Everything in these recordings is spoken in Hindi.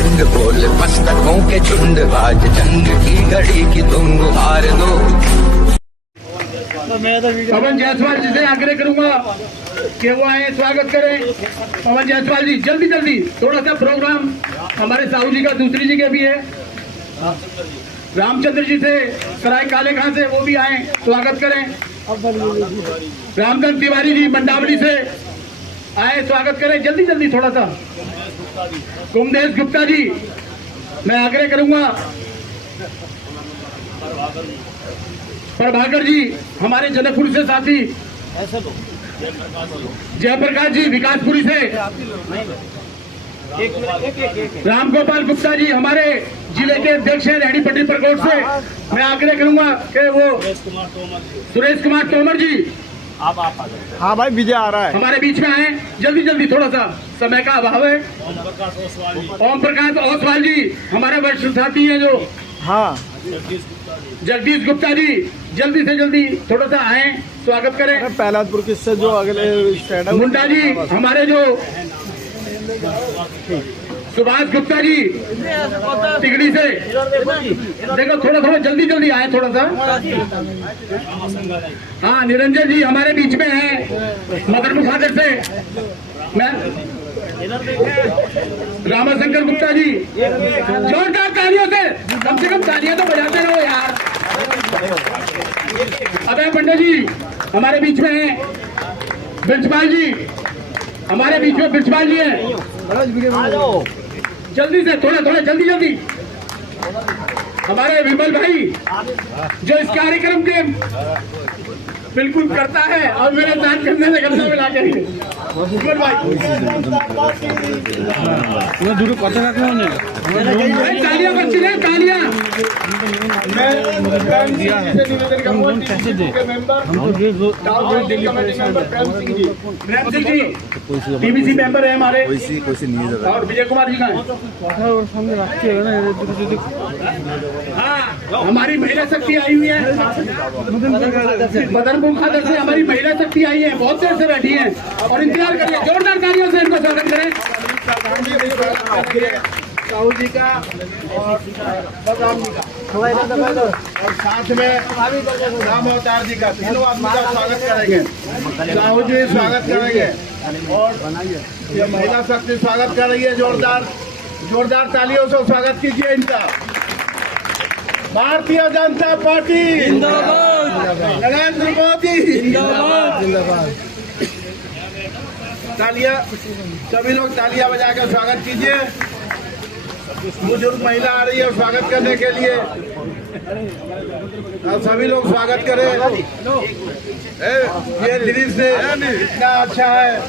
दंड बोल मस्तकों के झुंड आज जंग की घड़ी की तुम हार दो। पवन जायसवाल जी से आग्रह करूंगा कि वो आए, स्वागत करें। पवन जायसवाल जी जल्दी जल्दी, थोड़ा सा प्रोग्राम हमारे साहू जी का दूसरी जगह भी है। रामचंद्र जी से सराय काले खां से वो भी आए, स्वागत करें। रामचंद्र तिवारी जी मंडावली से आए, स्वागत करें जल्दी जल्दी थोड़ा सा। कुमदेश गुप्ता जी मैं आग्रह करूंगा। प्रभाकर जी हमारे जनकपुर से साथी, जयप्रकाश जी विकासपुरी से, राम गोपाल गुप्ता जी हमारे जिले के अध्यक्ष हैं रेहड़ी पटरी प्रकोट से, मैं आग्रह करूंगा कि वो सुरेश कुमार तोमर जी हाँ भाई विजय आ रहा है, हमारे बीच में आए जल्दी जल्दी, थोड़ा सा समय का अभाव है। ओम प्रकाश ओसवाल जी हमारे वरिष्ठ साथी हैं जो, हाँ जगदीश गुप्ता जी जल्दी से जल्दी थोड़ा सा आए, स्वागत करें। पहलादपुर किससे जो अगले स्टैंड है मुंडा जी हमारे जो, सुभाष गुप्ता जी तिगड़ी से, देखो थोड़ा थोड़ा जल्दी जल्दी आए थोड़ा सा। हाँ निरंजन जी हमारे बीच में हैं मदर मुखादर से, मैं रामाशंकर गुप्ता जी, जोरदार तालियों से, कम से कम तालियां तो बजाते रहो यार। अभय पंडित जी हमारे बीच में हैं, ब्रिजपाल जी हमारे बीच में, ब्रिजपाल जी हैं, जल्दी से थोड़ा थोड़ा जल्दी जल्दी। हमारे विमल भाई जो इस कार्यक्रम के बिल्कुल करता है और मेरे साथ करने से करना मिला के विमल भाई तालियां बच्ची है, तालियां। प्रेम सिंह जी टीबीसी मेंबर है हमारे, और विजय कुमार जी का हाँ हमारी महिला शक्ति आई हुई है, मदन मुखादर से हमारी महिला शक्ति आई है, बहुत देर से बैठी है और इंतजार करिए, जोरदार तालियों से इनको स्वागत करें। साहू जी का और बलराम जी का और साथ में राम अवतार जी का, तीनों आदमी का स्वागत करेंगे। साहू जी स्वागत करेंगे और ये महिला शक्ति स्वागत कर रही है, जोरदार जोरदार तालियों से स्वागत कीजिए इनका। भारतीय जनता पार्टी जिंदाबाद, नरेंद्र मोदी जिंदाबाद। तालियां, सभी लोग तालियां बजाकर स्वागत कीजिए। बुजुर्ग महिला आ रही है स्वागत करने के लिए, अब सभी लोग स्वागत करें। ये दृश्य इतना अच्छा है,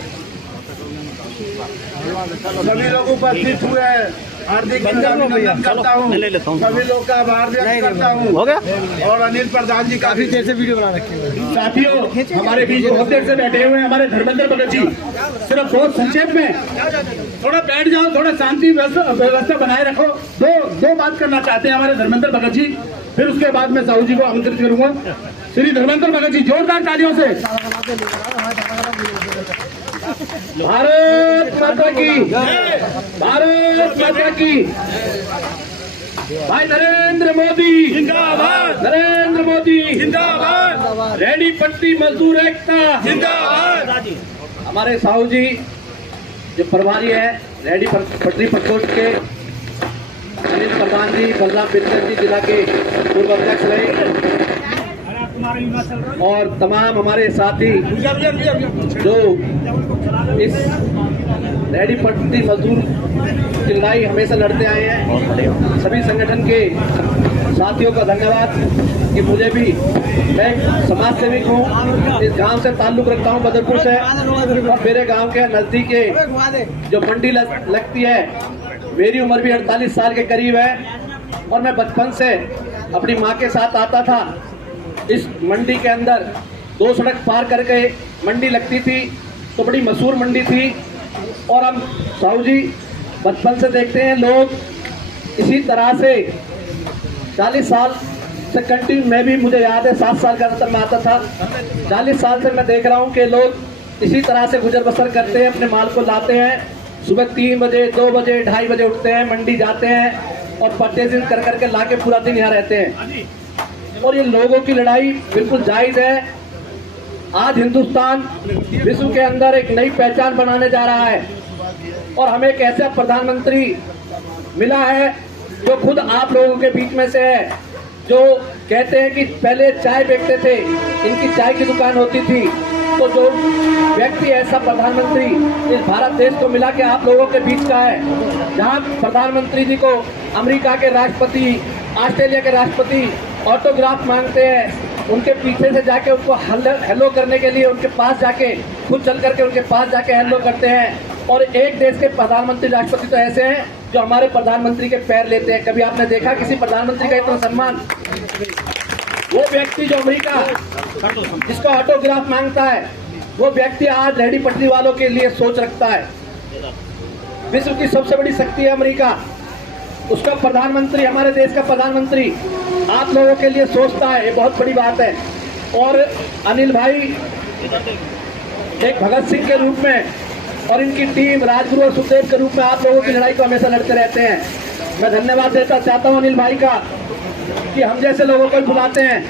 सभी लोग उपस्थित हुए हैं, हार्दिक अभिनंदन करता हूँ, सभी लोग का आभार व्यक्त करता हूँ। और अनिल प्रधान जी काफी देर से वीडियो बना रखे हैं। साथियों हमारे बीच बहुत देर से बैठे हुए हैं हमारे धर्मेंद्र भगत जी, सिर्फ बहुत संक्षेप में थोड़ा बैठ जाओ, थोड़ा शांति व्यवस्था बनाए रखो। दो बात करना चाहते हैं हमारे धर्मेंद्र भगत जी, फिर उसके बाद मैं साहू जी को आमंत्रित करूंगा। श्री धर्मेंद्र भगत जी जोरदार तालियों से। भारत माता की, भारत माता की। भाई नरेंद्र मोदी जिंदाबाद, नरेंद्र मोदी जिंदाबाद, रेहड़ी पट्टी मजदूर एकता जिंदाबाद। हमारे साहू जी जो प्रभारी है रेहड़ी पटरी प्रकोष्ठ के, अनिल प्रधान जी, बलराम बिरकर जी जिला के पूर्व अध्यक्ष रहे, और तमाम हमारे साथी जो इस रेहड़ी पटरी मजदूर की लड़ाई हमेशा लड़ते आए हैं, सभी संगठन के साथियों का धन्यवाद कि मुझे भी, मैं समाज सेविक हूँ, इस गांव से ताल्लुक रखता हूँ बदरपुर से, और मेरे गांव के नजदीक के जो मंडी लगती है, मेरी उम्र भी 48 साल के करीब है, और मैं बचपन से अपनी माँ के साथ आता था। इस मंडी के अंदर 2 सड़क पार करके मंडी लगती थी, तो बड़ी मशहूर मंडी थी। और हम साहू जी बचपन से देखते हैं लोग इसी तरह से 40 साल से कंटिन्यू, मैं भी, मुझे याद है 7 साल का अंतर में आता था, 40 साल से मैं देख रहा हूँ कि लोग इसी तरह से गुजर बसर करते हैं, अपने माल को लाते हैं सुबह 3 बजे, 2 बजे, 2:30 बजे उठते हैं, मंडी जाते हैं और परचेजिंग कर करके लाके पूरा दिन यहाँ रहते हैं। और ये लोगों की लड़ाई बिल्कुल जायज है। आज हिंदुस्तान विश्व के अंदर एक नई पहचान बनाने जा रहा है और हमें एक ऐसा प्रधानमंत्री मिला है जो खुद आप लोगों के बीच में से है, जो कहते हैं कि पहले चाय बेचते थे, इनकी चाय की दुकान होती थी। तो जो व्यक्ति ऐसा प्रधानमंत्री इस भारत देश को मिला के आप लोगों के बीच का है, जहां प्रधानमंत्री जी को अमेरिका के राष्ट्रपति, ऑस्ट्रेलिया के राष्ट्रपति ऑटोग्राफ मांगते हैं, उनके पीछे से जाके उनको हेलो करने के लिए उनके पास जाके खुद चल करके उनके पास जाके हेलो करते हैं। और एक देश के प्रधानमंत्री, राष्ट्रपति तो ऐसे हैं जो हमारे प्रधानमंत्री के पैर लेते हैं। कभी आपने देखा किसी प्रधानमंत्री का इतना सम्मान? वो व्यक्ति जो अमेरिका जिसका ऑटोग्राफ मांगता है, वो व्यक्ति आज रेहड़ी पटरी वालों के लिए सोच रखता है। विश्व की सबसे बड़ी शक्ति है अमेरिका, उसका प्रधानमंत्री, हमारे देश का प्रधानमंत्री आप लोगों के लिए सोचता है, ये बहुत बड़ी बात है। और अनिल भाई एक भगत सिंह के रूप में और इनकी टीम राजगुरु और सुखदेव के रूप में आप लोगों की लड़ाई को हमेशा लड़ते रहते हैं। मैं धन्यवाद देना चाहता हूं अनिल भाई का कि हम जैसे लोगों को बुलाते हैं।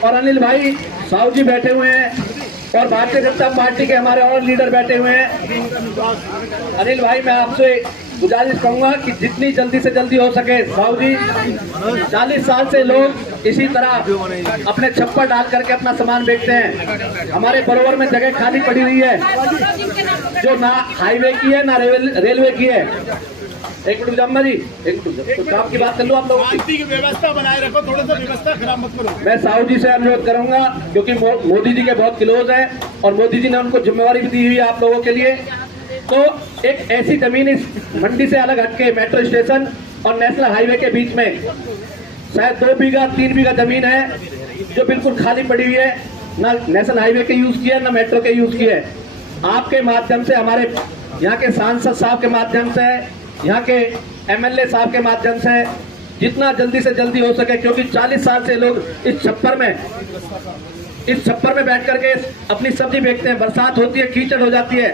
और अनिल भाई, साहू जी बैठे हुए हैं और भारतीय जनता पार्टी के हमारे और लीडर बैठे हुए हैं। अनिल भाई, मैं आपसे गुजारिश करूंगा कि जितनी जल्दी से जल्दी हो सके, साहू जी 40 साल से लोग इसी तरह अपने छप्पर डाल करके अपना सामान बेचते हैं। हमारे बरोबर में जगह खाली पड़ी हुई है जो ना हाईवे की है ना रेलवे की है। एक मिनट जम्मा जी, एक मिनट, तो काम की बात कर लो आप लोग। शांति की व्यवस्था बनाए रखो, थोड़ा सा व्यवस्था खराब मत करो। मैं साहू जी से अनुरोध करूंगा क्योंकि मोदी जी के बहुत क्लोज है और मोदी जी ने उनको जिम्मेवारी भी दी हुई है आप लोगों के लिए। तो एक ऐसी जमीन इस मंडी से अलग हटके मेट्रो स्टेशन और नेशनल हाईवे के बीच में शायद 2 बीघा 3 बीघा जमीन है जो बिल्कुल खाली पड़ी हुई है, ना नेशनल हाईवे के यूज की है ना मेट्रो के यूज की है। आपके माध्यम से, हमारे यहाँ के सांसद साहब के माध्यम से, यहाँ के एमएलए साहब के माध्यम से जितना जल्दी से जल्दी हो सके, क्योंकि 40 साल से लोग इस छप्पर में बैठ करके अपनी सब्जी बेचते हैं। बरसात होती है, कीचड़ हो जाती है,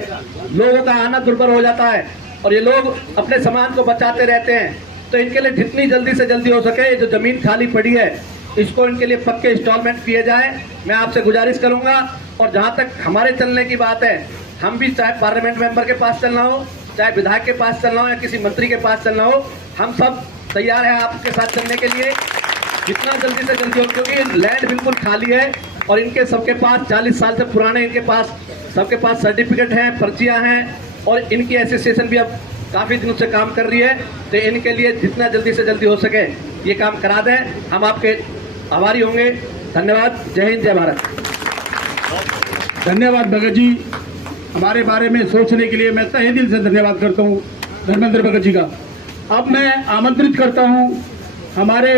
लोगों का आना दुर्भर हो जाता है और ये लोग अपने सामान को बचाते रहते हैं। तो इनके लिए जितनी जल्दी से जल्दी हो सके, जो जमीन खाली पड़ी है इसको इनके लिए पक्के इंस्टॉलमेंट किए जाए, मैं आपसे गुजारिश करूंगा। और जहां तक हमारे चलने की बात है, हम भी चाहे पार्लियामेंट मेंबर के पास चलना हो, चाहे विधायक के पास चलना हो या किसी मंत्री के पास चलना हो, हम सब तैयार हैं आपके साथ चलने के लिए जितना जल्दी से जल्दी हो, क्योंकि लैंड बिल्कुल खाली है और इनके सबके पास 40 साल से पुराने, इनके पास सबके पास सर्टिफिकेट हैं, पर्चियां हैं और इनकी एसोसिएशन भी अब काफी दिनों से काम कर रही है। तो इनके लिए जितना जल्दी से जल्दी हो सके ये काम करा दें, हम आपके आभारी होंगे। धन्यवाद। जय हिंद, जय भारत। धन्यवाद भगत जी, हमारे बारे में सोचने के लिए मैं तहे दिल से धन्यवाद करता हूँ धर्मेंद्र भगत जी का। अब मैं आमंत्रित करता हूँ हमारे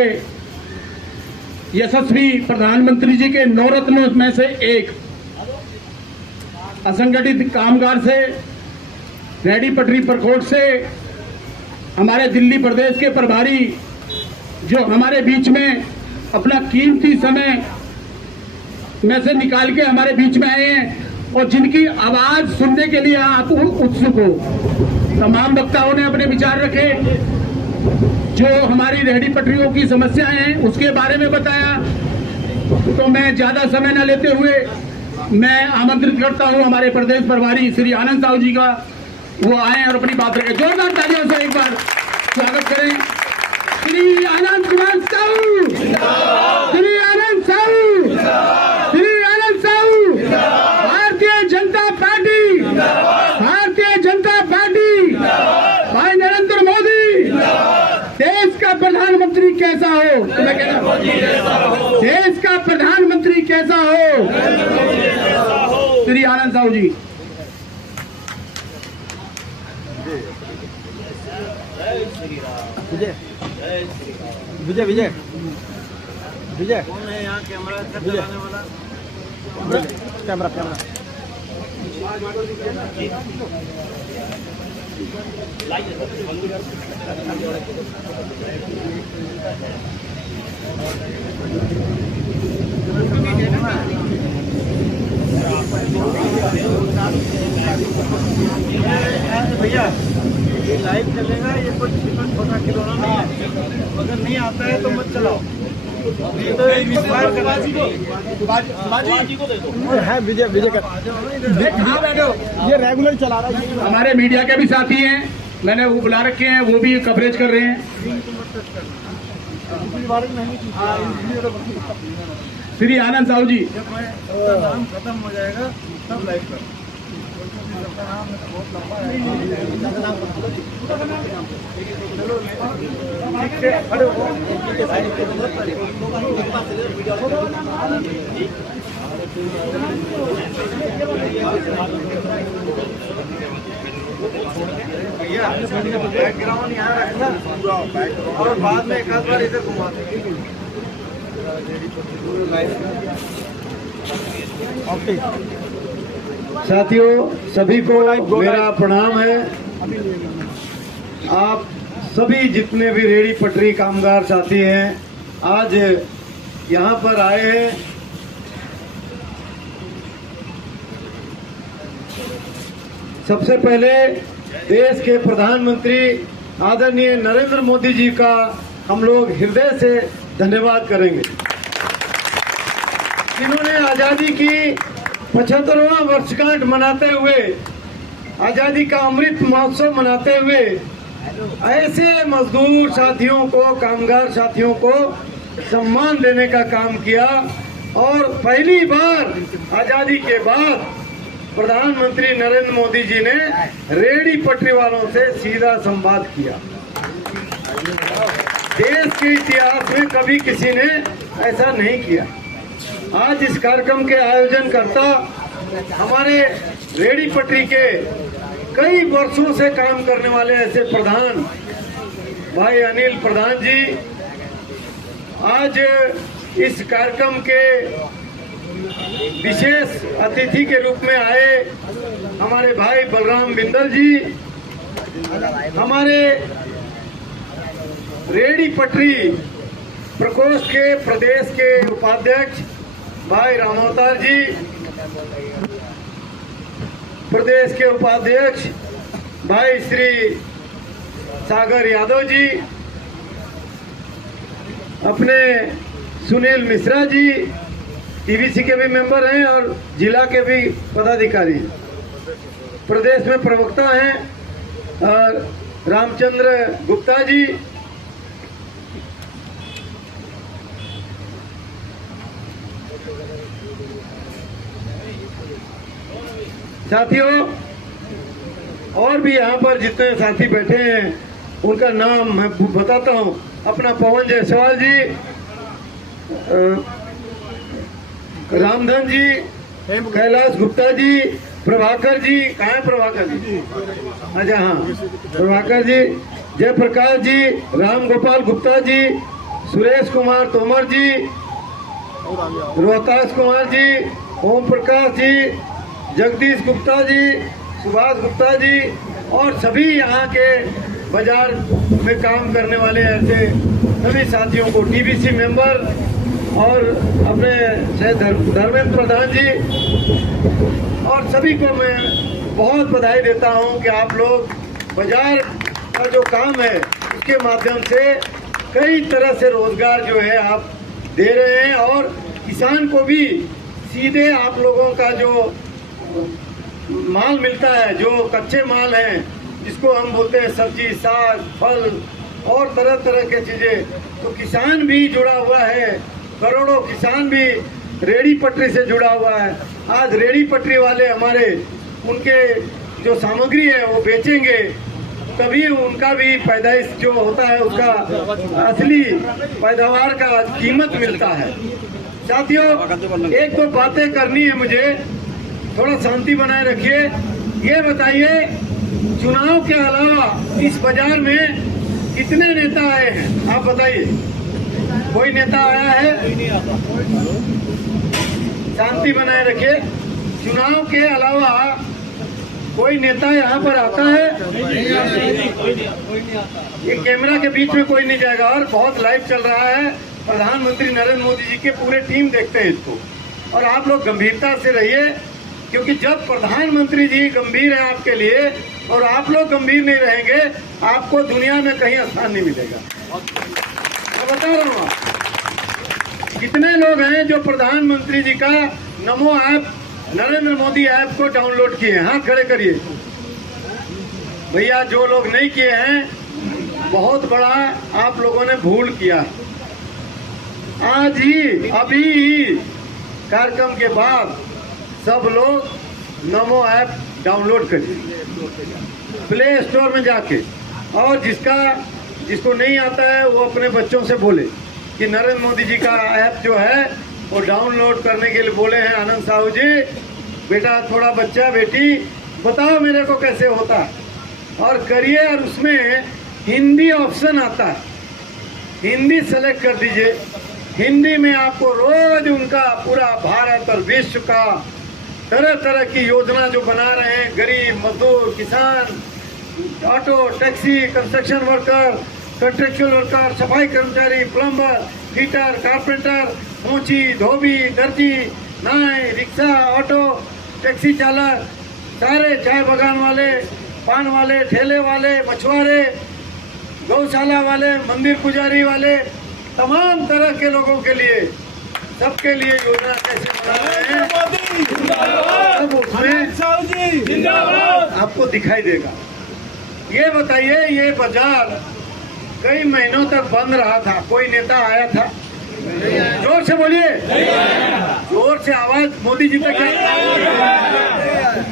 यशस्वी प्रधानमंत्री जी के 9 रत्नों में से एक, असंगठित कामगार से, रेहड़ी पटरी प्रकोष्ठ से, हमारे दिल्ली प्रदेश के प्रभारी जो हमारे बीच में अपना कीमती समय में से निकाल के हमारे बीच में आए हैं और जिनकी आवाज सुनने के लिए आप उत्सुक हो। तमाम वक्ताओं ने अपने विचार रखे, जो हमारी रेहड़ी पटरियों की समस्याएं हैं उसके बारे में बताया। तो मैं ज्यादा समय न लेते हुए मैं आमंत्रित करता हूं हमारे प्रदेश प्रभारी श्री आनंद साहू जी का, वो आए और अपनी बात रखें। जोरदार तालियों से एक बार स्वागत करें श्री आनंद कुमार साहू, श्री आनंद साहू, श्री आनंद साहू। भारतीय जनता पार्टी, भारतीय जनता पार्टी, भाई नरेंद्र मोदी, देश का प्रधानमंत्री कैसा हो, मैं कहता हूं देश का प्रधानमंत्री कैसा हो, श्री आनंद साहू जी। विजय विजय विजय विजय कौन है यहाँ कैमरा चलाने वाला? कैमरा कैमरा भैया ये लाइव चलेगा, ये कुछ चिकन छोटा खिलौना नहीं है, अगर नहीं आता है तो मत चलाओ, नहीं तो बाजी को दे दो। है विजय विजय का ये रेगुलर चला रहा है। हमारे मीडिया के भी साथी हैं, मैंने वो बुला रखे हैं, वो भी कवरेज कर रहे हैं। श्री आनंद साहू जी, नाम खत्म हो जाएगा तब लाइव कर। भैया बैकग्राउंड यहाँ रखना और बाद में एक आध बार इधर घुमा देंगे। साथियों, सभी को मेरा प्रणाम है। आप सभी जितने भी रेहड़ी पटरी कामगार साथी हैं, आज यहाँ पर आए हैं। सबसे पहले देश के प्रधानमंत्री आदरणीय नरेंद्र मोदी जी का हम लोग हृदय से धन्यवाद करेंगे, जिन्होंने आजादी की 75वां वर्षगांठ मनाते हुए, आजादी का अमृत महोत्सव मनाते हुए ऐसे मजदूर साथियों को, कामगार साथियों को सम्मान देने का काम किया। और पहली बार आजादी के बाद प्रधानमंत्री नरेंद्र मोदी जी ने रेहड़ी पटरी वालों से सीधा संवाद किया। देश के इतिहास में कभी किसी ने ऐसा नहीं किया। आज इस कार्यक्रम के आयोजन करता हमारे रेहड़ी पटरी के कई वर्षों से काम करने वाले ऐसे प्रधान भाई अनिल प्रधान जी आज इस कार्यक्रम के विशेष अतिथि के रूप में आए। हमारे भाई बलराम बिंदल जी, हमारे रेहड़ी पटरी प्रकोष्ठ के प्रदेश के उपाध्यक्ष भाई रामोतार जी, प्रदेश के उपाध्यक्ष भाई श्री सागर यादव जी, अपने सुनील मिश्रा जी टीवीसी के भी मेंबर हैं और जिला के भी पदाधिकारी, प्रदेश में प्रवक्ता हैं और रामचंद्र गुप्ता जी, साथियों और भी यहाँ पर जितने साथी बैठे हैं उनका नाम मैं बताता हूँ। अपना पवन जायसवाल जी, रामधन जी, कैलाश गुप्ता जी, प्रभाकर जी, कहाँ है प्रभाकर जी? अच्छा हाँ, प्रभाकर जी, जयप्रकाश जी, राम गोपाल गुप्ता जी, सुरेश कुमार तोमर जी, रोहतास कुमार जी, ओम प्रकाश जी, जगदीश गुप्ता जी, सुभाष गुप्ता जी और सभी यहाँ के बाजार में काम करने वाले ऐसे सभी साथियों को, टीबीसी मेंबर और अपने धर्मेंद्र प्रधान जी और सभी को मैं बहुत बधाई देता हूँ कि आप लोग बाजार का जो काम है उसके माध्यम से कई तरह से रोजगार जो है आप दे रहे हैं और किसान को भी सीधे आप लोगों का जो माल मिलता है, जो कच्चे माल हैं जिसको हम बोलते हैं सब्जी, साग, फल और तरह तरह के चीजें, तो किसान भी जुड़ा हुआ है। करोड़ों किसान भी रेहड़ी पटरी से जुड़ा हुआ है। आज रेहड़ी पटरी वाले हमारे उनके जो सामग्री है वो बेचेंगे, तभी उनका भी पैदाइश जो होता है उसका असली पैदावार का कीमत मिलता है। साथियों, एक दो बातें करनी है मुझे, थोड़ा शांति बनाए रखिए। ये बताइए, चुनाव के अलावा इस बाजार में कितने नेता आए हैं? आप बताइए, कोई नेता आया है? शांति बनाए रखिए। चुनाव के अलावा कोई नेता यहाँ पर आता है? ये कैमरा के बीच में कोई नहीं जाएगा और बहुत लाइव चल रहा है। प्रधानमंत्री नरेंद्र मोदी जी के पूरे टीम देखते हैं इसको और आप लोग गंभीरता से रहिए। क्योंकि जब प्रधानमंत्री जी गंभीर है आपके लिए और आप लोग गंभीर नहीं रहेंगे, आपको दुनिया में कहीं स्थान नहीं मिलेगा। मैं बता रहा हूँ, कितने लोग हैं जो प्रधानमंत्री जी का नमो ऐप, नरेंद्र मोदी ऐप को डाउनलोड किए हैं? हाथ खड़े करिए भैया। जो लोग नहीं किए हैं, बहुत बड़ा आप लोगों ने भूल किया। आज ही अभी ही कार्यक्रम के बाद सब लोग नमो ऐप डाउनलोड करिए प्ले स्टोर में जाके, और जिसको नहीं आता है वो अपने बच्चों से बोले कि नरेंद्र मोदी जी का ऐप जो है वो डाउनलोड करने के लिए बोले हैं। आनंद साहू जी, बेटा थोड़ा बच्चा बेटी बताओ मेरे को कैसे होता, और करिए। और उसमें हिंदी ऑप्शन आता है, हिंदी सेलेक्ट कर दीजिए। हिंदी में आपको रोज उनका पूरा भारत और विश्व का तरह तरह की योजना जो बना रहे हैं, गरीब, मजदूर, किसान, auto, taxi, construction worker, contractual worker, सफाई कर्मचारी, प्लम्बर, फिटर, कारपेंटर, ऊंची, धोबी, दर्जी, नाई, रिक्शा, ऑटो, टैक्सी चालक, सारे चाय बगान वाले, पान वाले, ठेले वाले, मछुआरे, गौशाला वाले, मंदिर पुजारी वाले, तमाम तरह के लोगों के लिए, सबके लिए योजना कैसे बना रहे हैं, सब उसमें आपको दिखाई देगा। ये बताइए, ये बाजार कई महीनों तक बंद रहा था, कोई नेता आया था? जोर से बोलिए, जोर से आवाज मोदी जी तक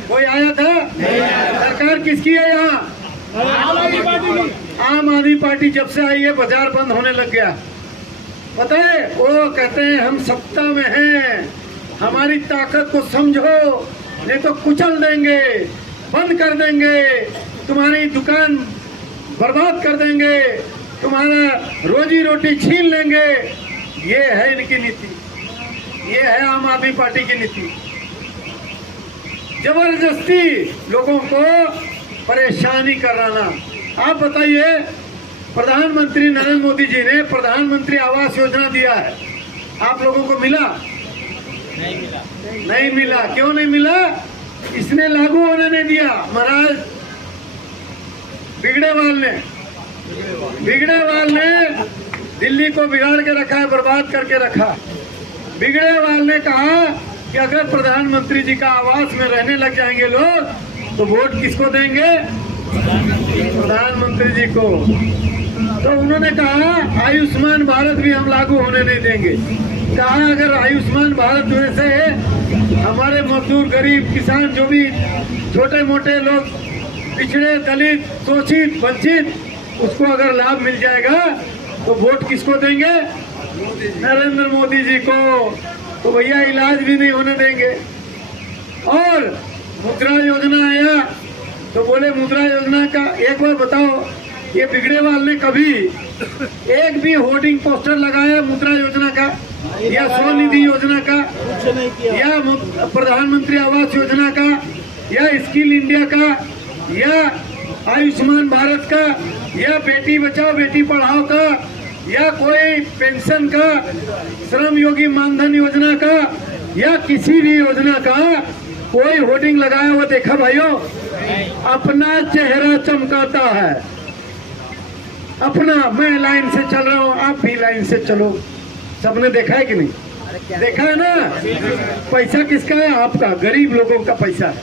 कोई आया था? सरकार किसकी है यहाँ? आम आदमी पार्टी जब से आई है बाजार बंद होने लग गया। पता है, वो कहते हैं हम सत्ता में हैं, हमारी ताकत को समझो, नहीं तो कुचल देंगे, बंद कर देंगे, तुम्हारी दुकान बर्बाद कर देंगे, तुम्हारा रोजी रोटी छीन लेंगे। ये है इनकी नीति, ये है आम आदमी पार्टी की नीति। जबरदस्ती लोगों को परेशानी कराना। आप बताइए, प्रधानमंत्री नरेंद्र मोदी जी ने प्रधानमंत्री आवास योजना दिया है, आप लोगों को मिला? नहीं मिला। क्यों नहीं मिला? इसने लागू होने नहीं दिया। महाराज बिगड़ेवाल ने दिल्ली को बिगाड़ के रखा है, बर्बाद करके रखा। बिगड़ेवाल ने कहा कि अगर प्रधानमंत्री जी का आवास में रहने लग जाएंगे लोग तो वोट किसको देंगे? प्रधानमंत्री जी को। तो उन्होंने कहा आयुष्मान भारत भी हम लागू होने नहीं देंगे। कहा अगर आयुष्मान भारत होने से हमारे मजदूर, गरीब, किसान, जो भी छोटे मोटे लोग, पिछड़े, दलित, शोषित, वंचित, उसको अगर लाभ मिल जाएगा तो वोट किसको देंगे? नरेंद्र मोदी जी को। तो भैया इलाज भी नहीं होने देंगे। और मुद्रा योजना आया तो बोले मुद्रा योजना का एक बार बताओ, ये बिगड़ेवाल ने कभी एक भी होर्डिंग पोस्टर लगाया मुद्रा योजना का, या स्वनिधि योजना का, या प्रधानमंत्री आवास योजना का, या स्किल इंडिया का, या आयुष्मान भारत का, या बेटी बचाओ बेटी पढ़ाओ का, या कोई पेंशन का, श्रम योगी मानधन योजना का, या किसी भी योजना का कोई होर्डिंग लगाया हुआ देखा भाइयों? अपना चेहरा चमकाता है अपना। मैं लाइन से चल रहा हूँ, आप भी लाइन से चलो। सबने देखा है कि नहीं? देखा है ना? पैसा किसका है? आपका, गरीब लोगों का पैसा है।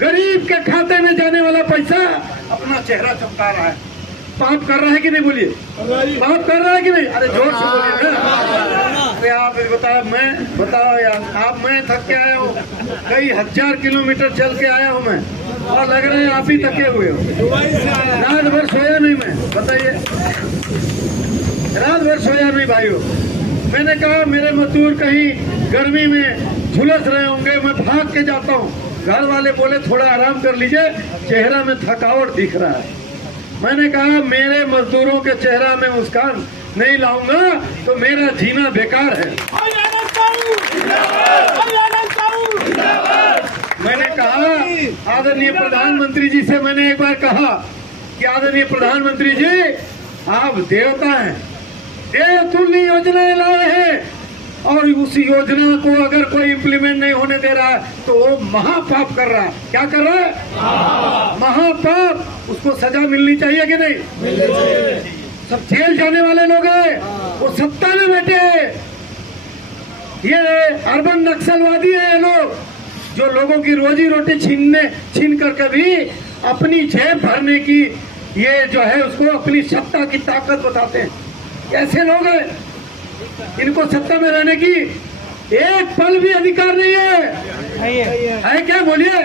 गरीब के खाते में जाने वाला पैसा अपना चेहरा चमका रहा है। पाप कर रहा है कि नहीं? बोलिए, पाप कर रहा है कि नहीं? अरे जोर से बोलिए ना। अरे आप बताओ यार, मैं थक के आया हूँ, कई हजार किलोमीटर चल के आया हूँ मैं, और लग रहा है आप ही थके हुए हो। रात भर सोया नहीं मैं, बताइए, रात भर सोया नहीं भाइयों। मैंने कहा मेरे मजदूर कहीं गर्मी में झुलस रहे होंगे, मैं भाग के जाता हूँ। घर वाले बोले थोड़ा आराम कर लीजिए, चेहरा में थकावट दिख रहा है। मैंने कहा मेरे मजदूरों के चेहरा में मुस्कान नहीं लाऊंगा तो मेरा जीना बेकार है। मैंने कहा आदरणीय प्रधानमंत्री जी से, मैंने एक बार कहा कि आदरणीय प्रधानमंत्री जी, आप देवता हैं, देवतुल्य योजनाएं लाए हैं, और उस योजना को अगर कोई इम्प्लीमेंट नहीं होने दे रहा है तो वो महापाप कर रहा है। क्या कर रहा है? महापाप। उसको सजा मिलनी चाहिए कि नहीं? सब जेल जाने वाले लोग हैं, वो सत्ता में बैठे हैं। ये अर्बन नक्सलवादी है ये लोग, जो लोगों की रोजी रोटी छीन कर कभी अपनी जेब भरने की ये जो है उसको अपनी सत्ता की ताकत बताते हैं। ऐसे लोग हैं, इनको सत्ता में रहने की एक पल भी अधिकार नहीं है क्या? बोलिए।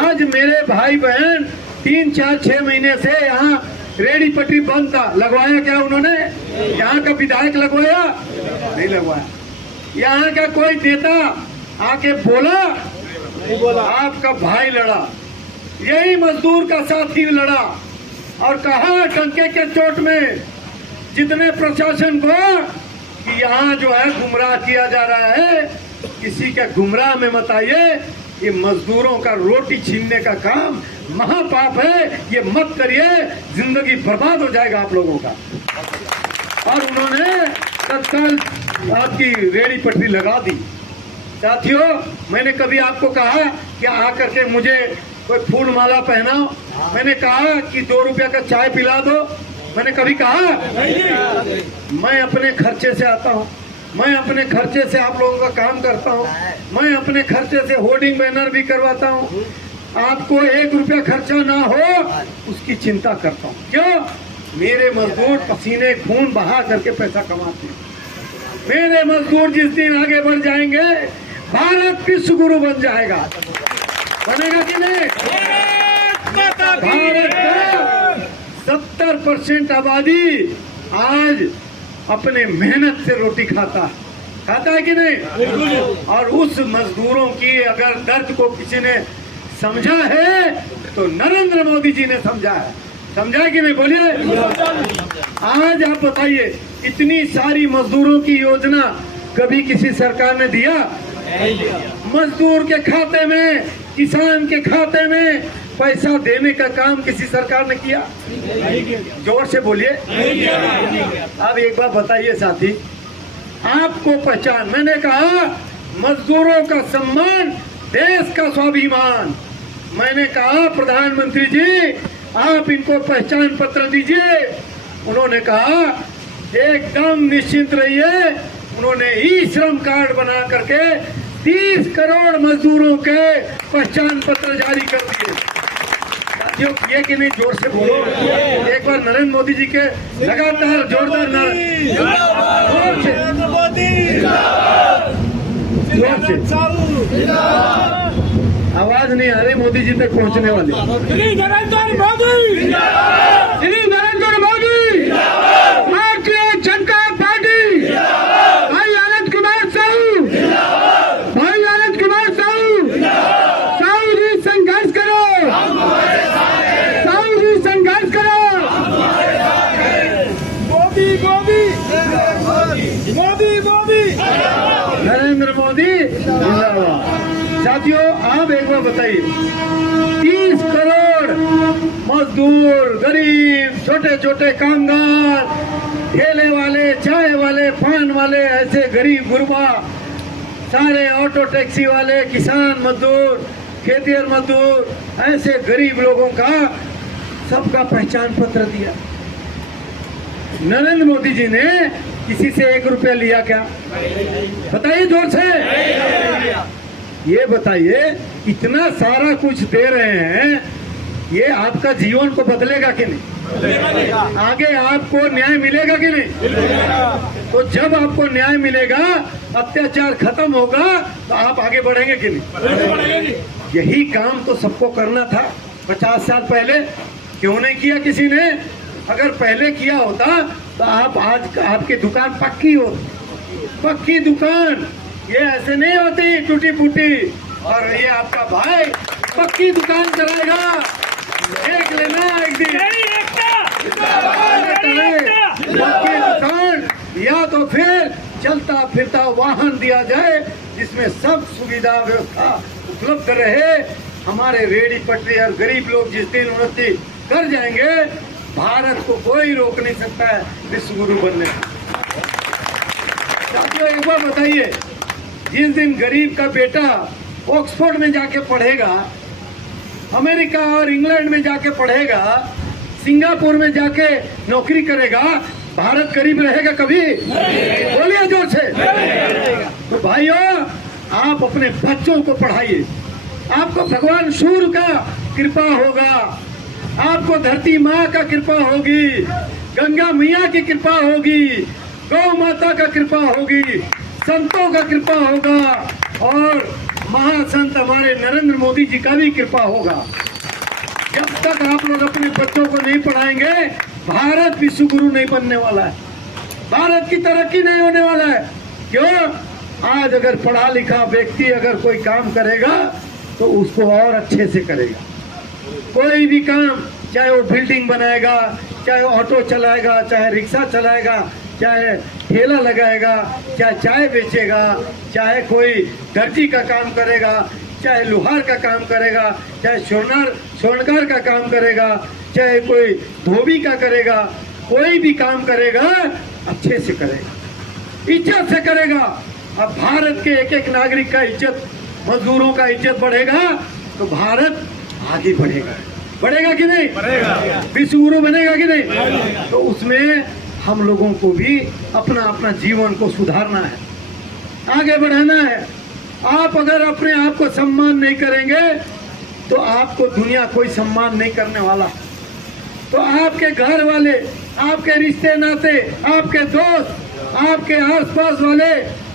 आज मेरे भाई बहन 3, 4, 6 महीने से यहाँ रेडी पटरी बंद था। लगवाया क्या उन्होंने? यहाँ का विधायक लगवाया? नहीं लगवाया। यहाँ का कोई नेता आके बोला? आपका भाई लड़ा, यही मजदूर का साथी लड़ा और कहा टंके के चोट में जितने प्रशासन को कि यहाँ जो है गुमराह किया जा रहा है, किसी के गुमराह में मत आइए। ये मजदूरों का रोटी छीनने का काम महापाप है, ये मत करिए, जिंदगी बर्बाद हो जाएगा आप लोगों का। और उन्होंने तत्काल आपकी रेडी पटरी लगा दी। साथियों, मैंने कभी आपको कहा कि आकर के मुझे कोई फूल माला पहनाओ? मैंने कहा कि 2 रुपया का चाय पिला दो? मैंने कभी कहा? मैं अपने खर्चे से आता हूँ, मैं अपने खर्चे से आप लोगों का काम करता हूँ, मैं अपने खर्चे से होर्डिंग बैनर भी करवाता हूँ। आपको 1 रुपया खर्चा ना हो उसकी चिंता करता हूँ। क्यों? मेरे मजदूर पसीने खून बहा करके पैसा कमाते हैं। मेरे मजदूर जिस दिन आगे बढ़ जाएंगे, भारत विश्व गुरु बन जाएगा। बनेगा कि नहीं? भारत का 70% आबादी आज अपने मेहनत से रोटी खाता है कि नहीं? और उस मजदूरों की अगर दर्द को किसी ने समझा है तो नरेंद्र मोदी जी ने समझा है। समझा है कि नहीं? बोलिए। आज आप बताइए, इतनी सारी मजदूरों की योजना कभी किसी सरकार ने दिया? मजदूर के खाते में, किसान के खाते में पैसा देने का काम किसी सरकार ने किया? जोर से बोलिए। अब एक बार बताइए साथी, आपको पहचान, मैंने कहा मजदूरों का सम्मान, देश का स्वाभिमान। मैंने कहा प्रधानमंत्री जी आप इनको पहचान पत्र दीजिए। उन्होंने कहा एकदम निश्चिंत रहिए। उन्होंने ई श्रम कार्ड बना करके 30 करोड़ मजदूरों के पहचान पत्र जारी कर दिए। साथियों, किए कि नहीं? जोर से बोलो एक बार। नरेंद्र मोदी जी के लगातार जोरदार जोर से आवाज नहीं आ रही, मोदी जी तक पहुंचने वाली। श्री नरेंद्र मोदी, श्री नरेंद्र मोदी, भारतीय जनता पार्टी, भाई आनंद कुमार साहू, भाई आनंद कुमार साहू, साहू जी संघर्ष करो, साहू जी संघर्ष करो। मोदी मोदी मोदी मोदी, नरेंद्र मोदी जिंदाबाद। साथियों, आप एक बार बताइए, 30 करोड़ मजदूर, गरीब, छोटे छोटे कामगार, ठेले वाले, चाय वाले, पान वाले, ऐसे गरीब गुरबा, सारे ऑटो टैक्सी वाले, किसान मजदूर, खेतिहर मजदूर, ऐसे गरीब लोगों का सबका पहचान पत्र दिया। नरेंद्र मोदी जी ने किसी से 1 रुपया लिया क्या? बताइए जोर से। ये बताइए, इतना सारा कुछ दे रहे हैं, ये आपका जीवन को बदलेगा कि नहीं? आगे आपको न्याय मिलेगा कि नहीं? तो जब आपको न्याय मिलेगा, अत्याचार खत्म होगा, तो आप आगे बढ़ेंगे कि नहीं? यही काम तो सबको करना था 50 साल पहले। क्यों नहीं किया किसी ने? अगर पहले किया होता तो आप आज आपकी दुकान पक्की होती। पक्की दुकान ये ऐसे नहीं होती टूटी फूटी। और ये आपका भाई पक्की दुकान चलाएगा, देख लेना एक दिन। पक्की दुकान या तो फिर चलता फिरता वाहन दिया जाए जिसमें सब सुविधा व्यवस्था उपलब्ध रहे। हमारे रेडी पटरी और गरीब लोग जिस दिन उन्नति कर जाएंगे, भारत को कोई रोक नहीं सकता है विश्व गुरु बनने। साथियों एक बार बताइए, जिस दिन गरीब का बेटा ऑक्सफोर्ड में जाके पढ़ेगा, अमेरिका और इंग्लैंड में जाके पढ़ेगा, सिंगापुर में जाके नौकरी करेगा, भारत गरीब रहेगा कभी? बोलिए जोर से। तो भाइयों, आप अपने बच्चों को पढ़ाइए, आपको भगवान सूर्य का कृपा होगा, आपको धरती माँ का कृपा होगी, गंगा मैया की कृपा होगी, गौ माता का कृपा होगी, संतों का कृपा होगा और महासंत हमारे नरेंद्र मोदी जी का भी कृपा होगा। जब तक आप लोग अपने बच्चों को नहीं पढ़ाएंगे, भारत विश्व गुरु नहीं बनने वाला है, भारत की तरक्की नहीं होने वाला है। क्यों? आज अगर पढ़ा लिखा व्यक्ति अगर कोई काम करेगा तो उसको और अच्छे से करेगा। कोई भी काम, चाहे वो बिल्डिंग बनाएगा, चाहे ऑटो चलाएगा, चाहे रिक्शा चलाएगा, चाहे ठेला लगाएगा, चाहे चाय बेचेगा, चाहे कोई दर्जी का काम करेगा, चाहे लोहार का काम करेगा, चाहे स्वर्णकार का काम करेगा, चाहे कोई धोबी का करेगा, कोई भी काम करेगा अच्छे से करेगा, इज्जत से करेगा। अब भारत के एक एक नागरिक का इज्जत, मजदूरों का इज्जत बढ़ेगा तो भारत आगे बढ़ेगा। बढ़ेगा कि नहीं? बढ़ेगा। विश्व गुरु बनेगा कि नहीं? तो उसमें हम लोगों को भी अपना अपना जीवन को सुधारना है, आगे बढ़ाना है। आप अगर अपने आप को सम्मान नहीं करेंगे तो आपको दुनिया कोई सम्मान नहीं करने वाला। तो आपके घर वाले, आपके रिश्ते नाते, आपके दोस्त, आपके आसपास वाले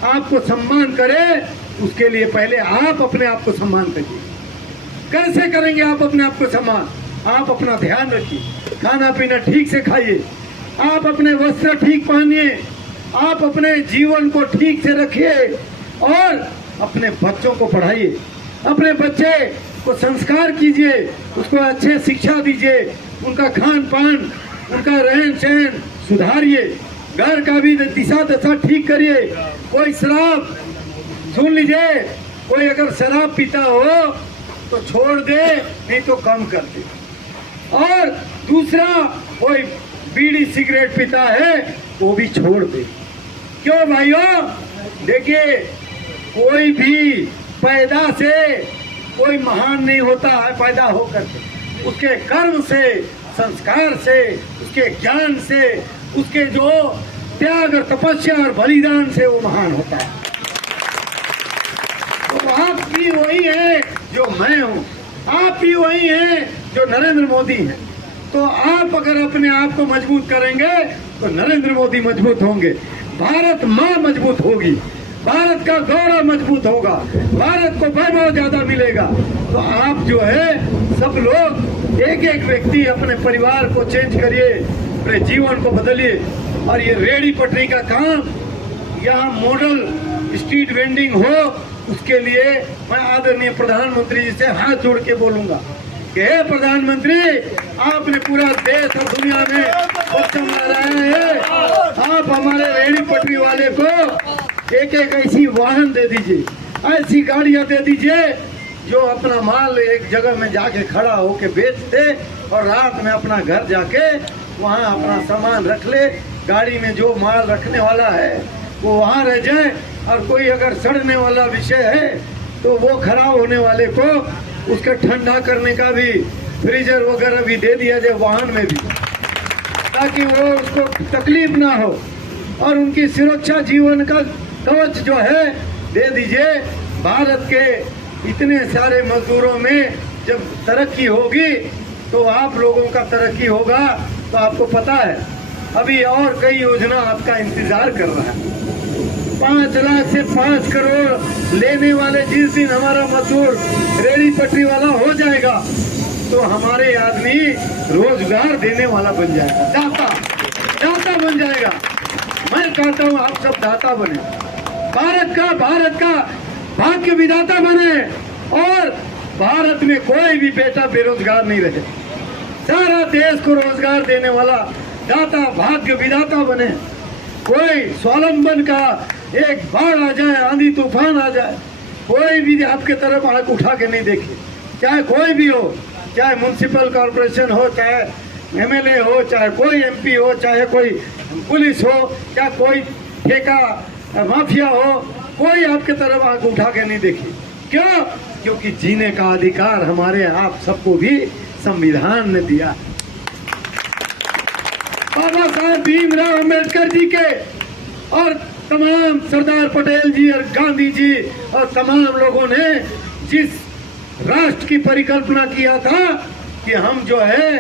आपको सम्मान करें, उसके लिए पहले आप अपने आप को सम्मान करिए। कैसे करेंगे आप अपने आप को सम्मान? आप अपना ध्यान रखिए, खाना पीना ठीक से खाइए, आप अपने वस्त्र ठीक पहनिए, आप अपने जीवन को ठीक से रखिए और अपने बच्चों को पढ़ाइए, अपने बच्चे को संस्कार कीजिए, उसको अच्छे शिक्षा दीजिए, उनका खान पान, उनका रहन सहन सुधारिए, घर का भी दिशा दशा ठीक करिए। कोई शराब, सुन लीजिए, कोई अगर शराब पीता हो तो छोड़ दे, नहीं तो कम कर दे। और दूसरा, कोई बीड़ी सिगरेट पीता है वो भी छोड़ दे। क्यों भाइयों? देखिए, कोई भी पैदा से कोई महान नहीं होता है, पैदा होकर के उसके कर्म से, संस्कार से, उसके ज्ञान से, उसके जो त्याग और तपस्या और बलिदान से वो महान होता है। तो आप भी वही है जो मैं हूँ, आप भी वही हैं जो नरेंद्र मोदी हैं। तो आप अगर अपने आप को मजबूत करेंगे तो नरेंद्र मोदी मजबूत होंगे, भारत माँ मजबूत होगी, भारत का गौरव मजबूत होगा, भारत को वैभव ज्यादा मिलेगा। तो आप जो है सब लोग एक एक व्यक्ति अपने परिवार को चेंज करिए, अपने जीवन को बदलिए। और ये रेहड़ी पटरी का काम, यहाँ मॉडल स्ट्रीट वेंडिंग हो, उसके लिए मैं आदरणीय प्रधानमंत्री जी से हाथ जोड़ के बोलूंगा कि हे प्रधानमंत्री, आपने पूरा देश और दुनिया में उत्तम लहराया है, आप हमारे रेहड़ी पटरी वाले को एक एक ऐसी वाहन दे दीजिए, ऐसी गाड़ियां दे दीजिए जो अपना माल एक जगह में जाके खड़ा होके बेच दे और रात में अपना घर जाके वहाँ अपना सामान रख ले। गाड़ी में जो माल रखने वाला है वो वहाँ रह जाए, और कोई अगर सड़ने वाला विषय है तो वो खराब होने वाले को उसका ठंडा करने का भी फ्रीजर वगैरह भी दे दिया जाए वाहन में भी, ताकि वो उसको तकलीफ ना हो और उनकी सुरक्षा, जीवन का कवच जो है दे दीजिए। भारत के इतने सारे मजदूरों में जब तरक्की होगी तो आप लोगों का तरक्की होगा। तो आपको पता है अभी और कई योजना आपका इंतजार कर रहा है। 5 लाख से 5 करोड़ लेने वाले जिस दिन हमारा मजदूर रेहड़ी पटरी वाला हो जाएगा तो हमारे आदमी रोजगार देने वाला बन जाएगा, दाता बन जाएगा। मैं कहता हूँ आप सब दाता बने, भारत का भाग्य विधाता बने और भारत में कोई भी बेटा बेरोजगार नहीं रहे, सारा देश को रोजगार देने वाला दाता, भाग्य विधाता बने। कोई स्वावलंबन का एक बाढ़ आ जाए, आंधी तूफान आ जाए, कोई भी आपके तरफ आंख उठा के नहीं देखे, चाहे कोई भी हो, चाहे म्युनिसिपल कॉर्पोरेशन हो, चाहे एमएलए हो, चाहे कोई एमपी हो, चाहे कोई पुलिस हो, या कोई ठेका माफिया हो, कोई आपके तरफ आंख उठा के नहीं देखी। क्यों? क्योंकि जीने का अधिकार हमारे आप सबको भी संविधान ने दिया। बाबा साहब भीमराव अम्बेडकर जी के और तमाम सरदार पटेल जी और गांधी जी और तमाम लोगों ने जिस राष्ट्र की परिकल्पना किया था कि हम जो है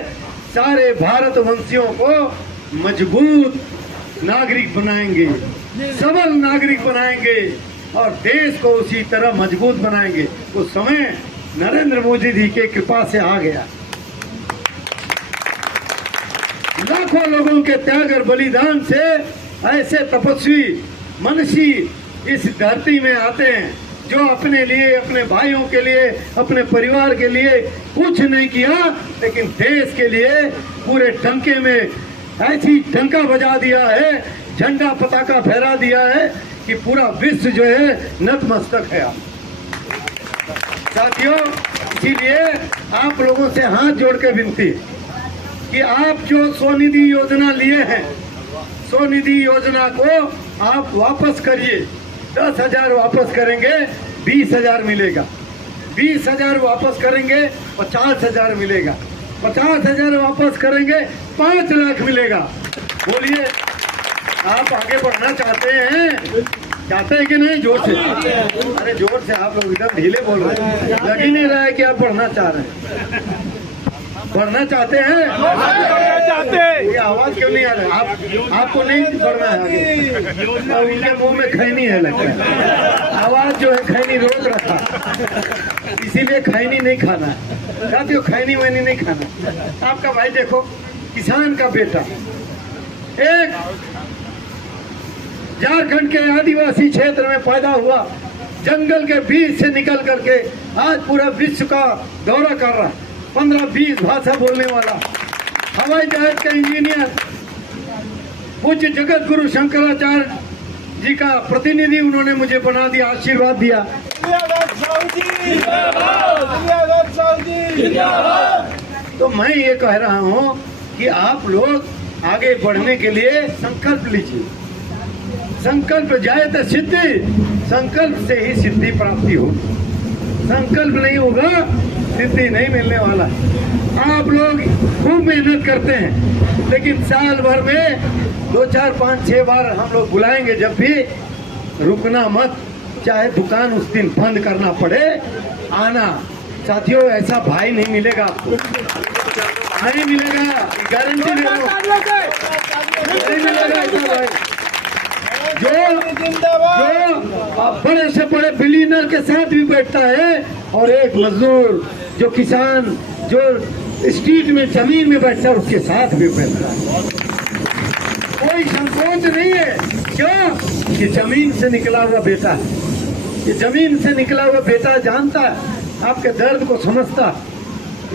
सारे भारतवंशियों को मजबूत नागरिक बनाएंगे, सबल नागरिक बनाएंगे और देश को उसी तरह मजबूत बनाएंगे। उस समय नरेंद्र मोदी जी के कृपा से आ गया। लाखों लोगों के त्याग और बलिदान से ऐसे तपस्वी मनुष्य इस धरती में आते हैं जो अपने लिए, अपने भाइयों के लिए, अपने परिवार के लिए कुछ नहीं किया, लेकिन देश के लिए पूरे डंके में ऐसी डंका बजा दिया है, झंडा पताका फहरा दिया है कि पूरा विश्व जो है नतमस्तक है। साथियों, इसीलिए आप लोगों से हाथ जोड़ के विनती कि आप जो स्वनिधि योजना लिए हैं, स्वनिधि योजना को आप वापस करिए। 10,000 वापस करेंगे 20,000 मिलेगा, 20,000 वापस करेंगे 50,000 मिलेगा, 50,000 वापस करेंगे 5 लाख मिलेगा। बोलिए, आप आगे बढ़ना चाहते हैं? चाहते हैं कि नहीं? जोर से, अरे जोर से, आप लोग एकदम ढीले बोल रहे हैं, लग ही नहीं रहा है कि आप बढ़ना चाह रहे हैं। बढ़ना चाहते हैं? ये आवाज क्यों नहीं आ रहा है? आपको नहीं बढ़ना है आगे, उनके मुंह में खैनी है लगता है, आवाज जो है खैनी रोक रखा, इसीलिए खैनी नहीं खाना है। साथियों, खैनी वैनी नहीं खाना। आपका भाई देखो, किसान का बेटा एक झारखंड के आदिवासी क्षेत्र में पैदा हुआ, जंगल के बीच से निकल करके आज पूरा विश्व का दौरा कर रहा है, 15-20 भाषा बोलने वाला, हवाई जहाज का इंजीनियर, पूज्य जगत गुरु शंकराचार्य जी का प्रतिनिधि उन्होंने मुझे बना दिया, आशीर्वाद दिया। तो मैं ये कह रहा हूँ कि आप लोग आगे बढ़ने के लिए संकल्प लीजिए। संकल्प जाए तो सिद्धि, संकल्प से ही सिद्धि प्राप्ति हो। संकल्प नहीं होगा, सिद्धि नहीं मिलने वाला। आप लोग खूब मेहनत करते हैं, लेकिन साल भर में 2, 4, 5, 6 बार हम लोग बुलाएंगे, जब भी रुकना मत, चाहे दुकान उस दिन बंद करना पड़े, आना। साथियों, ऐसा भाई नहीं मिलेगा आपको, नहीं मिलेगा, गारंटी दे रहा हूं, नहीं मिलेगा ऐसा भाई। जो बड़े से बड़े बिलियनर के साथ भी बैठता है और एक मजदूर, जो किसान, जो स्ट्रीट में जमीन में बैठता है, उसके साथ भी बैठता है। कोई संकोच नहीं है। क्यों? कि जमीन से निकला हुआ बेटा है, ये जमीन से निकला हुआ बेटा जानता है, आपके दर्द को समझता।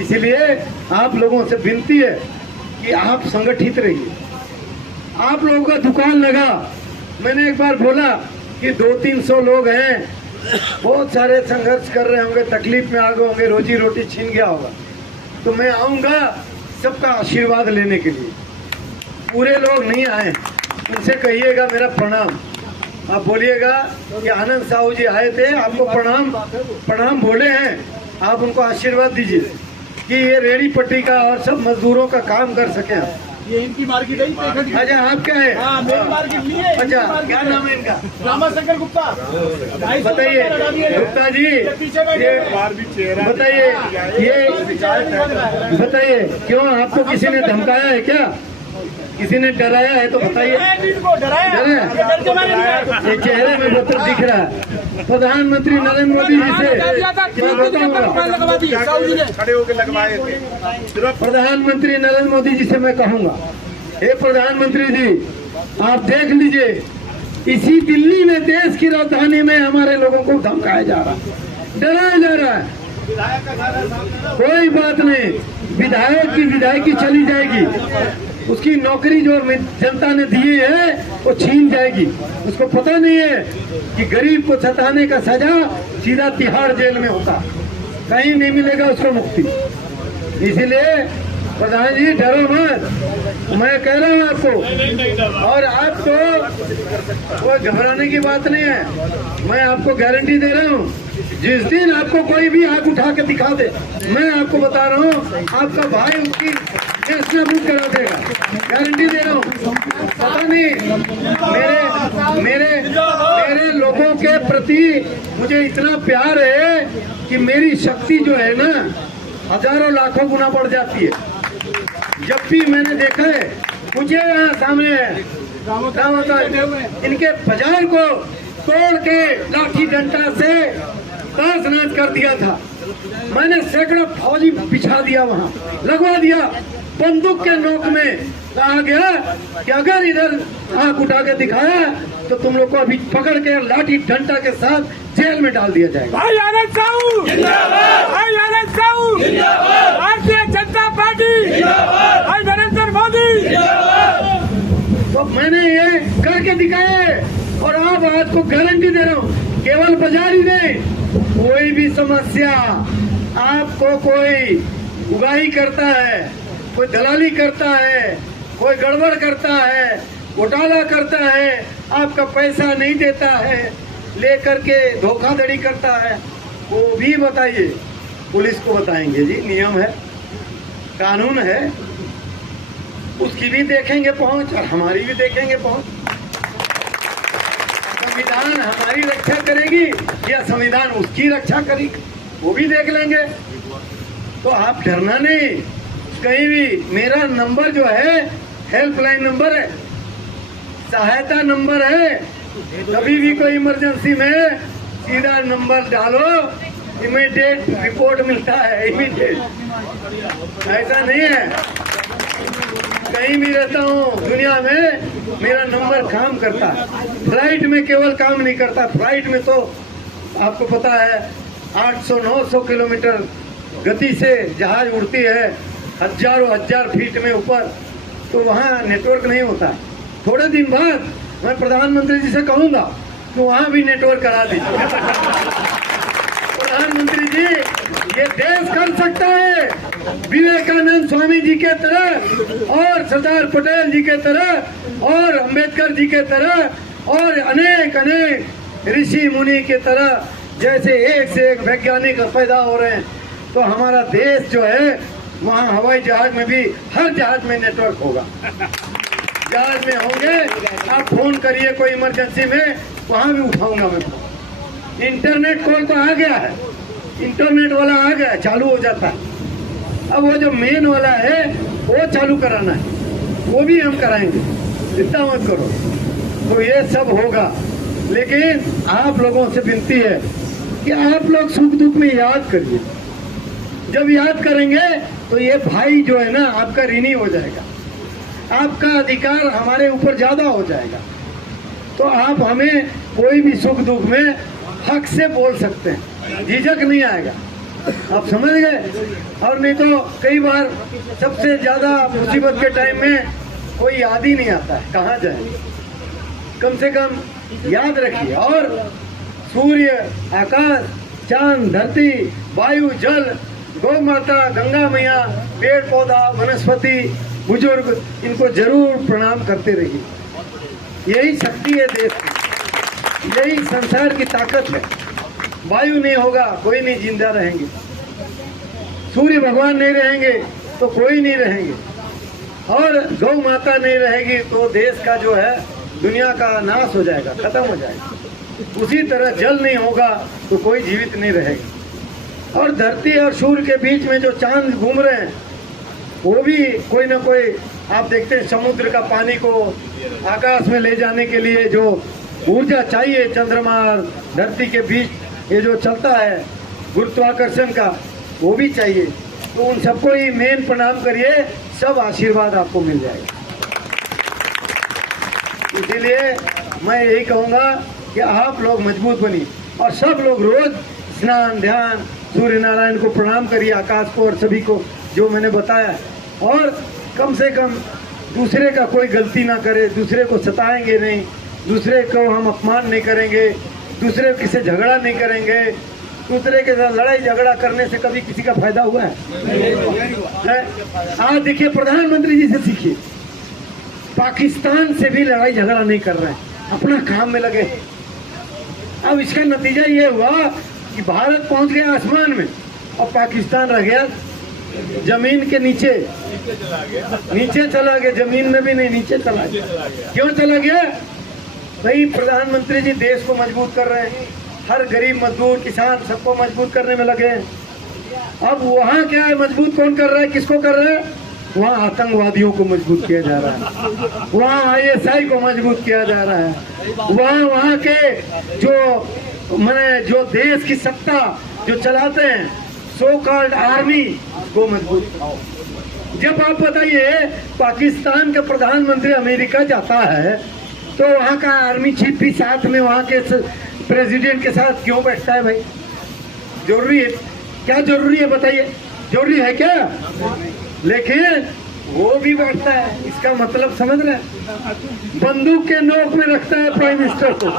इसलिए आप लोगों से विनती है कि आप संगठित रहिए। आप लोगों का दुकान लगा, मैंने एक बार बोला कि 200-300 लोग हैं, बहुत सारे संघर्ष कर रहे होंगे, तकलीफ में आ गए होंगे, रोजी रोटी छीन गया होगा, तो मैं आऊंगा सबका आशीर्वाद लेने के लिए। पूरे लोग नहीं आए, उनसे कहिएगा मेरा प्रणाम। आप बोलिएगा कि आनंद साहू जी आए थे, आपको प्रणाम बोले हैं, आप उनको आशीर्वाद दीजिए कि ये रेहड़ी पट्टी का और सब मजदूरों का काम कर सके। ये इनकी मार्केट है। अच्छा, आप क्या है? हाँ, मेरी मार्केट ली है। अच्छा, क्या नाम है इनका? रामाशंकर गुप्ता। बताइए गुप्ता जी, ये बताइए क्यों आपको किसी ने धमकाया है क्या? किसी ने डराया है तो बताइए। ये चेहरे में मतलब दिख रहा है। प्रधानमंत्री नरेंद्र मोदी जी से खड़े होकर लगवाए थे। प्रधानमंत्री नरेंद्र मोदी जी से मैं कहूंगा, हे प्रधानमंत्री जी, आप देख लीजिए, इसी दिल्ली में, देश की राजधानी में हमारे लोगों को धमकाया जा रहा है, डराया जा रहा है। कोई बात नहीं, विधायक की विधायकी चली जाएगी, उसकी नौकरी जो जनता ने दी है वो छीन जाएगी। उसको पता नहीं है कि गरीब को सताने का सजा सीधा तिहाड़ जेल में होता, कहीं नहीं मिलेगा उसको मुक्ति। इसलिए प्रधान जी डरो मत, मैं कह रहा हूँ आपको। और आपको कोई घबराने की बात नहीं है, मैं आपको गारंटी दे रहा हूँ, जिस दिन आपको कोई भी आग उठा के दिखा दे, मैं आपको बता रहा हूँ आपका भाई उसकी नेशनल करा देगा, गारंटी दे रहा हूँ। पता नहीं मेरे लोगों के प्रति मुझे इतना प्यार है कि मेरी शक्ति जो है ना हजारों लाखों गुना बढ़ जाती है। जब भी मैंने देखा है, मुझे यहाँ सामने इनके बाजार को तोड़ के लाठी डंडा से ताश नाच कर दिया था। मैंने सैकड़ों फौजी बिछा दिया, वहाँ लगवा दिया, बंदूक के नोक में कहा गया कि अगर इधर आंख उठा के दिखाया तो तुम लोग को अभी पकड़ के लाठी डंडा के साथ जेल में डाल दिया जाएगा। भाई आनंद साहू जिंदाबाद, भाई आनंद साहू जिंदाबाद, भारतीय जनता पार्टी जिंदाबाद, भाई नरेंद्र मोदी जिंदाबाद। तो मैंने ये करके दिखाया है और आप आज को गारंटी दे रहा हूँ, केवल बाजार ही नहीं, कोई भी समस्या आपको कोई उगाही करता है, कोई दलाली करता है, कोई गड़बड़ करता है, घोटाला करता है, आपका पैसा नहीं देता है, लेकर के धोखाधड़ी करता है, वो भी बताइए, पुलिस को बताएंगे जी, नियम है, कानून है, उसकी भी देखेंगे पहुंच और हमारी भी देखेंगे पहुंच। संविधान हमारी रक्षा करेगी या संविधान उसकी रक्षा करेगी, वो भी देख लेंगे। तो आप डरना नहीं, कहीं भी मेरा नंबर जो है हेल्पलाइन नंबर है, सहायता नंबर है, कभी भी कोई इमरजेंसी में सीधा नंबर डालो, इमीडिएट रिपोर्ट मिलता है, इमीडिएट। ऐसा नहीं है, कहीं भी रहता हूँ दुनिया में मेरा नंबर काम करता है। फ्लाइट में केवल काम नहीं करता, फ्लाइट में तो आपको पता है 800-900 किलोमीटर गति से जहाज उड़ती है, हजार फीट में ऊपर, तो वहाँ नेटवर्क नहीं होता। थोड़े दिन बाद मैं प्रधानमंत्री जी से कहूंगा कि वहाँ भी नेटवर्क करा दीजिए। प्रधानमंत्री जी, ये देश कर सकता है, विवेकानंद स्वामी जी के तरह और सरदार पटेल जी के तरह और अंबेडकर जी के तरह और अनेक ऋषि मुनि के तरह, जैसे एक से एक वैज्ञानिक पैदा हो रहे हैं, तो हमारा देश जो है वहाँ हवाई जहाज में भी हर जहाज में नेटवर्क होगा, जहाज में होंगे। आप फोन करिए कोई इमरजेंसी में, वहाँ भी उठाऊंगा मैं फोन। इंटरनेट कॉल तो आ गया है, इंटरनेट वाला आ गया, चालू हो जाता है। अब वो जो मेन वाला है वो चालू कराना है, वो भी हम कराएंगे, चिंता मत करो। तो ये सब होगा, लेकिन आप लोगों से विनती है कि आप लोग सुख दुख में याद करिए। जब याद करेंगे तो ये भाई जो है ना आपका ऋणी हो जाएगा, आपका अधिकार हमारे ऊपर ज्यादा हो जाएगा। तो आप हमें कोई भी सुख दुख में हक से बोल सकते हैं, झिझक नहीं आएगा, आप समझ गए। और नहीं तो कई बार सबसे ज्यादा मुसीबत के टाइम में कोई याद ही नहीं आता है, कहाँ जाए। कम से कम याद रखिए। और सूर्य, आकाश, चांद, धरती, वायु, जल, गौ माता, गंगा मैया, पेड़ पौधा, वनस्पति, बुजुर्ग, इनको जरूर प्रणाम करते रहिए। यही शक्ति है देश की, यही संसार की ताकत है। वायु नहीं होगा कोई नहीं जिंदा रहेंगे, सूर्य भगवान नहीं रहेंगे तो कोई नहीं रहेंगे, और गौ माता नहीं रहेगी तो देश का जो है दुनिया का नाश हो जाएगा, खत्म हो जाएगा। उसी तरह जल नहीं होगा तो कोई जीवित नहीं रहेगा। और धरती और सूर्य के बीच में जो चांद घूम रहे हैं, वो भी कोई ना कोई, आप देखते हैं समुद्र का पानी को आकाश में ले जाने के लिए जो ऊर्जा चाहिए, चंद्रमा और धरती के बीच ये जो चलता है गुरुत्वाकर्षण का, वो भी चाहिए। तो उन सबको ही मेन प्रणाम करिए, सब आशीर्वाद आपको मिल जाएगा। इसीलिए मैं यही कहूँगा कि आप लोग मजबूत बनिए और सब लोग रोज स्नान, ध्यान, सूर्य नारायण को प्रणाम करिए, आकाश को और सभी को जो मैंने बताया। और कम से कम दूसरे का कोई गलती ना करे, दूसरे को सताएंगे नहीं, दूसरे को हम अपमान नहीं करेंगे, दूसरे किसी झगड़ा नहीं करेंगे, दूसरे के साथ लड़ाई झगड़ा करने से कभी किसी का फायदा हुआ है? आज देखिए प्रधानमंत्री जी से सीखिए, पाकिस्तान से भी लड़ाई झगड़ा नहीं कर रहे हैं, अपना काम में लगे। अब इसका नतीजा ये हुआ कि भारत पहुंच गया आसमान में और पाकिस्तान रह गया जमीन के नीचे चला गया, जमीन में भी नहीं, नीचे चला गया। क्यों चला गया? भाई प्रधानमंत्री जी देश को मजबूत कर रहे हैं, हर गरीब मजदूर किसान सबको मजबूत करने में लगे हैं। अब वहाँ क्या है, मजबूत कौन कर रहा है, किसको कर रहा है? वहाँ आतंकवादियों को मजबूत किया जा रहा है, वहाँ ISI को मजबूत किया जा रहा है, वहाँ के जो देश की सत्ता जो चलाते हैं सो कॉल्ड आर्मी को मजबूत। जब आप बताइए पाकिस्तान का प्रधानमंत्री अमेरिका जाता है तो वहाँ का आर्मी चीफ भी साथ में वहाँ के प्रेसिडेंट के साथ क्यों बैठता है? भाई जरूरी है क्या? जरूरी है बताइए, जरूरी है क्या? लेकिन वो भी बैठता है, इसका मतलब समझ रहे हैं? बंदूक के नोक में रखता है प्राइम मिनिस्टर को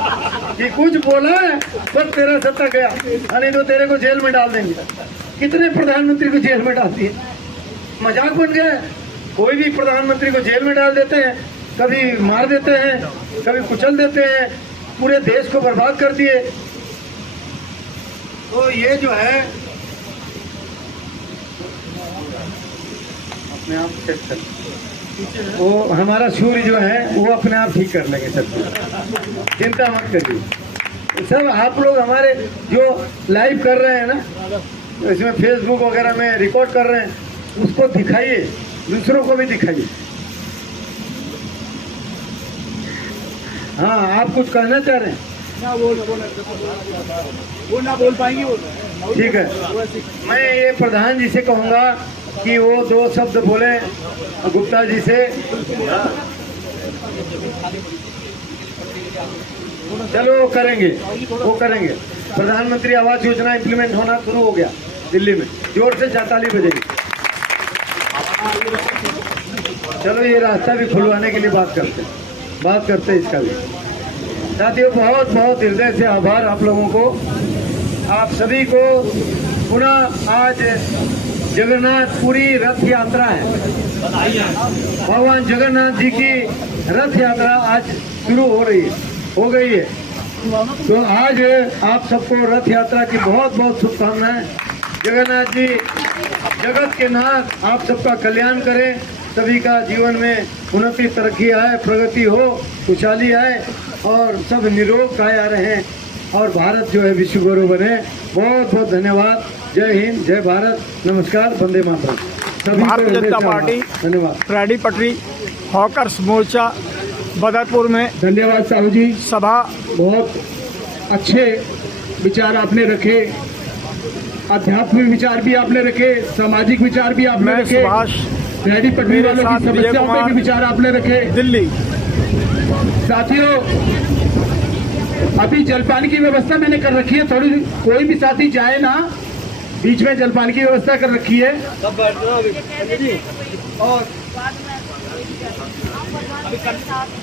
कि कुछ बोला है बस तेरा सत्ता गया, नहीं तो तेरे को जेल में डाल देंगे। कितने प्रधानमंत्री को जेल में डाल दिए, मजाक बन गया। कोई भी प्रधानमंत्री को जेल में डाल देते हैं, कभी मार देते हैं, कभी कुचल देते हैं, पूरे देश को बर्बाद कर दिए। तो ये जो है अपने आप सेट कर, वो हमारा सूर्य जो है वो अपने आप ठीक कर लेंगे, सब चिंता मत करिए। सब आप लोग हमारे जो लाइव कर रहे हैं ना, इसमें फेसबुक वगैरह में रिकॉर्ड कर रहे हैं, उसको दिखाइए, दूसरों को भी दिखाइए। हाँ, आप कुछ कहना चाह रहे हैं? वो ना बोल पाएंगे वो। ठीक है, मैं ये प्रधान जी से कहूँगा कि वो 2 शब्द बोले गुप्ता जी से। चलो वो करेंगे। प्रधानमंत्री आवास योजना इम्प्लीमेंट होना शुरू हो गया दिल्ली में, जोर से 44 बजेगी। चलो ये रास्ता भी खुलवाने के लिए बात करते हैं इसका भी। साथियों बहुत बहुत हृदय से आभार आप लोगों को, आप सभी को। पुनः आज जगन्नाथपुरी रथ यात्रा है, भगवान जगन्नाथ जी की रथ यात्रा आज शुरू हो गई है। तो आज आप सबको रथ यात्रा की बहुत बहुत शुभकामनाएं। जगन्नाथ जी जगत के नाथ आप सबका कल्याण करें, सभी का जीवन में उन्नति तरक्की आए, प्रगति हो, खुशहाली आए और सब निरोग काया रहें और भारत जो है विश्व गुरु बने। बहुत बहुत धन्यवाद। जय हिंद, जय भारत, नमस्कार, वंदे मातरम। भारतीय जनता पार्टी धन्यवाद। रेडी पटरी हॉकर्स मोर्चा बदरपुर में धन्यवाद साहू जी, सभा। बहुत अच्छे विचार आपने रखे, आध्यात्मिक विचार भी आपने रखे, सामाजिक विचार भी आपने मैं रखे, सुभाष रेडी पटरी वालों की समस्याओं पे भी विचार आपने रखे। दिल्ली। साथियों अभी जलपान की व्यवस्था मैंने कर रखी है, थोड़ी कोई भी साथी जाए ना, बीच में जलपान की व्यवस्था कर रखी है। और